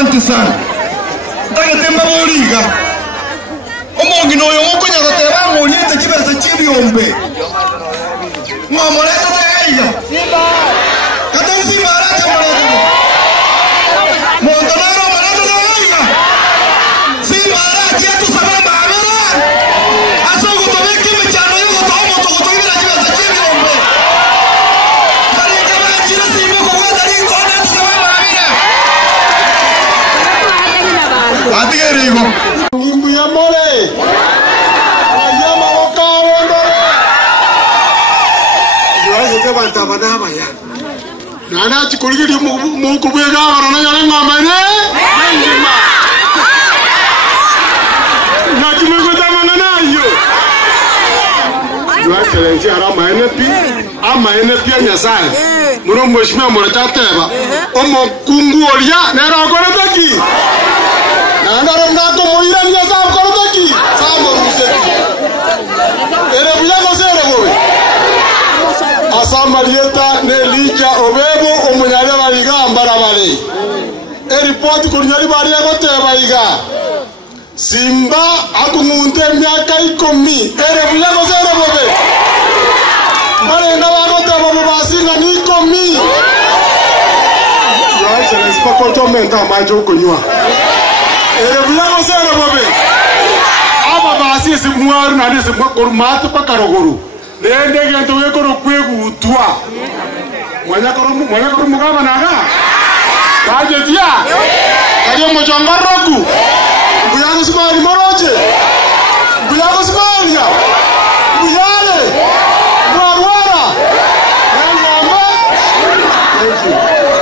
Asante sana. Ndagetemba boriga. Omongi noyo ngokonya goteba ngoriete kibese chibiombe. Ngomoreta teiga. Simba. Kata Simba arata moreta. Montonero moreta teiga. Simba arata yetu sabamba abera. Asogo tobeki mechano yo gotomo togotobira kibese chibiombe. Kareka bachira Simba ko wadari kona sabamba abera. Atigerigo. Ngimbu ya more. Ayama okaro ndore. Yoje banta banaba ya. Nana chikuligi mu kubega barana yale ngamane. Ngima. Na chimugo tamana nayo. Yo excelência arama NP. Ama NP anyasai. Muno mheshimiwa mwatateba. Omo kungu olia nera okorataki. Nandaro ngato moira ni asa okorataki. Samo museki. Ere buya kosere bobe. Asama lieta ne lija obebo omunyale baliga ambarabale. Report kunyali bali agoteba iga. Simba akungunte myaka 10. Ere buya kosere bobe. Mare ngabagoteba mubasinga ni 10. Ya excelência pakoto menta majo kunywa. Ere buya kosere bobe. Aba basi simwaru na ndese makorumato pakarogoro. Nende gento wekoro kwegu utwa. Mwanya koro mugaba naga. Kaje tia. Kaje mojangaraku. Buyago sibali moroje. Buyago sibali ya. Buyale. Mwarwara. Thank you.